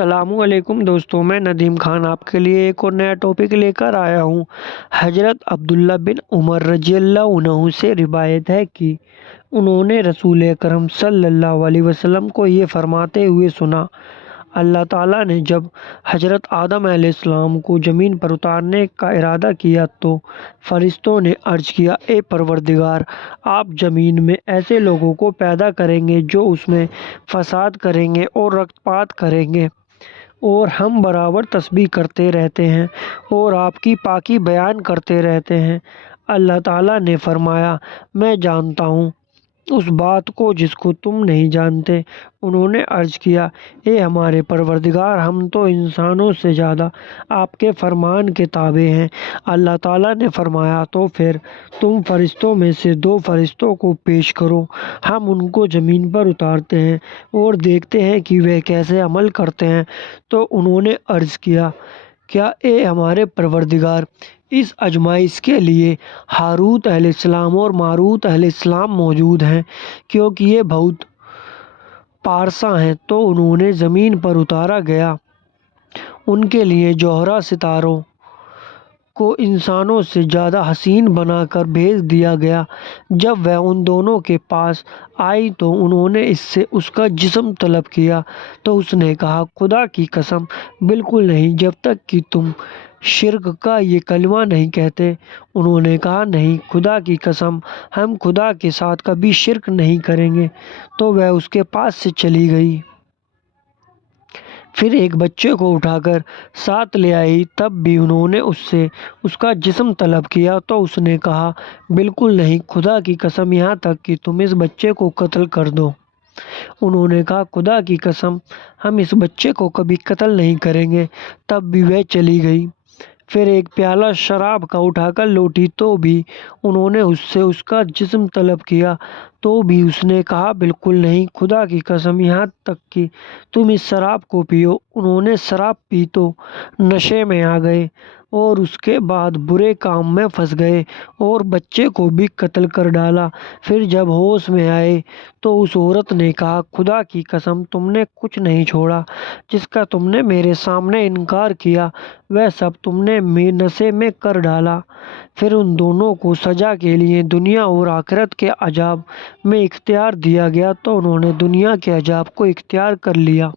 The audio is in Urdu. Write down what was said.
السلام علیکم دوستوں، میں ندیم خان آپ کے لیے ایک اور نیا ٹاپک لے کر آیا ہوں۔ حضرت عبداللہ بن عمر رضی اللہ عنہ سے روایت ہے کہ انہوں نے رسول اکرم صلی اللہ علیہ وسلم کو یہ فرماتے ہوئے سنا: اللہ تعالیٰ نے جب حضرت آدم علیہ السلام کو زمین پر اتارنے کا ارادہ کیا تو فرشتوں نے عرض کیا: اے پروردگار، آپ زمین میں ایسے لوگوں کو پیدا کریں گے جو اس میں فساد کریں گے اور رقص پات کریں گے، اور ہم برابر تسبیح کرتے رہتے ہیں اور آپ کی پاکی بیان کرتے رہتے ہیں۔ اللہ تعالیٰ نے فرمایا: میں جانتا ہوں اس بات کو جس کو تم نہیں جانتے۔ انہوں نے عرض کیا: اے ہمارے پروردگار، ہم تو انسانوں سے زیادہ آپ کے فرمان کے تابع ہیں۔ اللہ تعالیٰ نے فرمایا: تو پھر تم فرشتوں میں سے 2 فرشتوں کو پیش کرو۔ ہم ان کو زمین پر اتارتے ہیں اور دیکھتے ہیں کہ وہ کیسے عمل کرتے ہیں۔ تو انہوں نے عرض کیا: کیا اے ہمارے پروردگار، اس آزمائش کے لیے ہاروت علیہ السلام اور ماروت علیہ السلام موجود ہیں، کیونکہ یہ بہت پارسا ہیں؟ تو انہیں زمین پر اتارا گیا۔ ان کے لیے زہرہ ستاروں کو انسانوں سے زیادہ حسین بنا کر بھیج دیا گیا۔ جب وہ ان دونوں کے پاس آئی تو انہوں نے اس سے اس کا جسم طلب کیا، تو اس نے کہا: خدا کی قسم، بالکل نہیں، جب تک کہ تم شرک کا یہ کلمہ نہیں کہتے۔ انہوں نے کہا: نہیں، خدا کی قسم، ہم خدا کے ساتھ کبھی شرک نہیں کریں گے۔ تو وہ اس کے پاس سے چلی گئی۔ پھر ایک بچے کو اٹھا کر ساتھ لے آئی، تب بھی انہوں نے اس سے اس کا جسم طلب کیا، تو اس نے کہا: بالکل نہیں، خدا کی قسم، یہاں تک کہ تم اس بچے کو قتل کر دو۔ انہوں نے کہا: خدا کی قسم، ہم اس بچے کو کبھی قتل نہیں کریں گے۔ تب بھی وہ چلی گئی۔ پھر ایک پیالہ شراب کا اٹھا کر لوٹی، تو بھی انہوں نے اس سے اس کا جسم طلب کیا، تو بھی اس نے کہا: بالکل نہیں، خدا کی قسم، یہاں تک کہ تم اس شراب کو پیو۔ انہوں نے شراب پی تو نشے میں آ گئے اور اس کے بعد برے کام میں پھنس گئے اور بچے کو بھی قتل کر ڈالا۔ پھر جب ہوش میں آئے تو اس عورت نے کہا: خدا کی قسم، تم نے کچھ نہیں چھوڑا جس کا تم نے میرے سامنے انکار کیا، وہ سب تم نے نشے میں کر ڈالا۔ پھر ان دونوں کو سزا کے لیے دنیا اور آخرت کے عذاب میں اختیار دیا گیا، تو انہوں نے دنیا کے عذاب کو اختیار کر لیا۔